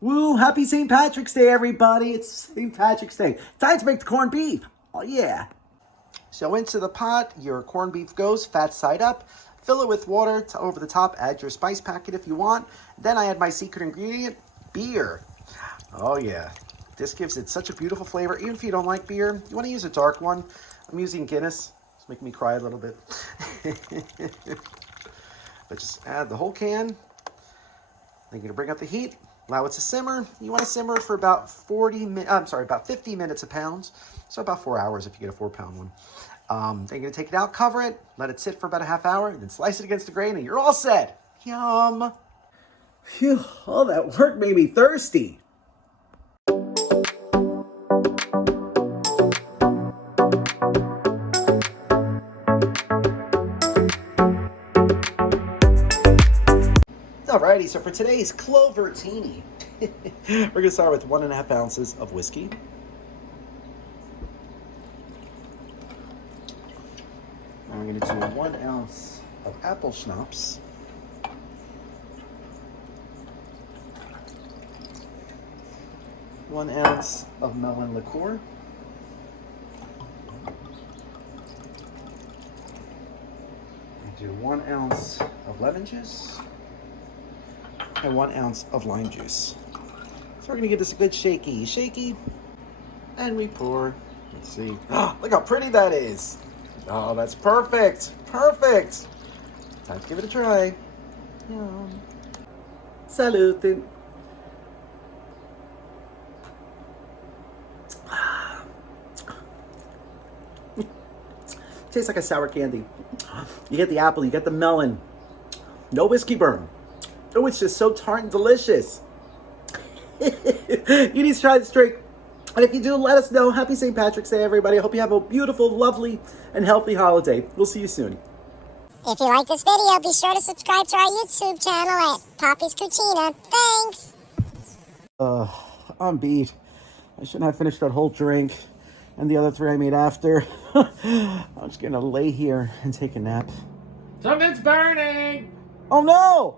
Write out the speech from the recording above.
Woo, happy St. Patrick's Day, everybody. It's St. Patrick's Day. Time to make the corned beef. Oh, yeah. So into the pot, your corned beef goes, fat side up. Fill it with water to over the top. Add your spice packet if you want. Then I add my secret ingredient, beer. Oh, yeah. This gives it such a beautiful flavor. Even if you don't like beer, you want to use a dark one. I'm using Guinness. It's making me cry a little bit. But just add the whole can. Then you're going to bring up the heat. Allow it to simmer. You want to simmer for about 50 minutes a pound. So about 4 hours if you get a 4-pound one. Then you're going to take it out, cover it, let it sit for about a half hour, and then slice it against the grain, and you're all set. Yum. Phew, all that work made me thirsty. Alrighty, so for today's Clover-Tini, we're going to start with 1.5 ounces of whiskey. I'm going to do 1 ounce of apple schnapps. 1 ounce of melon liqueur. Do 1 ounce of lemon juice. And 1 ounce of lime juice. So we're gonna give this a good shaky, and we pour. Let's see. Look how pretty that is. Oh, that's perfect. Perfect. Time to give it a try. Yum. Salute. Tastes like a sour candy. You get the apple, you get the melon. No whiskey burn. Oh, it's just so tart and delicious. You need to try this drink. And if you do, let us know. Happy St. Patrick's Day, everybody. I hope you have a beautiful, lovely, and healthy holiday. We'll see you soon. If you like this video, be sure to subscribe to our YouTube channel at Poppy's Cucina. Thanks! I'm beat. I shouldn't have finished that whole drink and the other 3 I made after. I'm just going to lay here and take a nap. Something's burning! Oh, no!